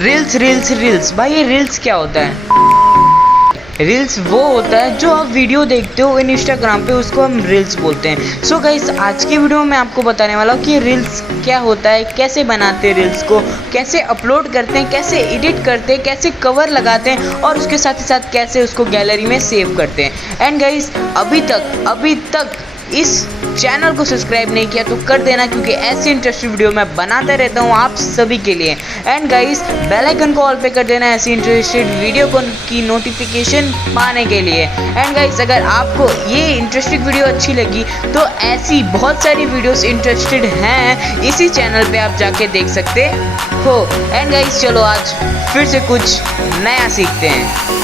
Reels reels reels, भाई ये रील्स क्या होता है? रील्स वो होता है जो आप वीडियो देखते हो इन इंस्टाग्राम पे, उसको हम रील्स बोलते हैं। सो गाइस, आज की वीडियो में मैं आपको बताने वाला हूँ कि रील्स क्या होता है, कैसे बनाते हैं रील्स को, कैसे अपलोड करते हैं, कैसे एडिट करते हैं, कैसे कवर लगाते हैं और उसके साथ ही साथ कैसे उसको गैलरी में सेव करते हैं। एंड गाइस, अभी तक इस चैनल को सब्सक्राइब नहीं किया तो कर देना, क्योंकि ऐसी इंटरेस्टिंग वीडियो मैं बनाता रहता हूँ आप सभी के लिए। एंड गाइस, बेल आइकन को ऑल पे कर देना ऐसी इंटरेस्टेड वीडियो को की नोटिफिकेशन पाने के लिए। एंड गाइस, अगर आपको ये इंटरेस्टिंग वीडियो अच्छी लगी तो ऐसी बहुत सारी वीडियोस इंटरेस्टेड हैं इसी चैनल पे, आप जाके देख सकते हो। एंड गाइस, चलो आज फिर से कुछ नया सीखते हैं।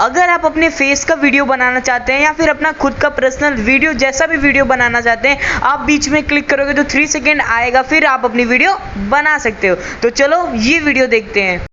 अगर आप अपने फेस का वीडियो बनाना चाहते हैं या फिर अपना खुद का पर्सनल वीडियो, जैसा भी वीडियो बनाना चाहते हैं, आप बीच में क्लिक करोगे तो 3 सेकेंड आएगा, फिर आप अपनी वीडियो बना सकते हो। तो चलो ये वीडियो देखते हैं।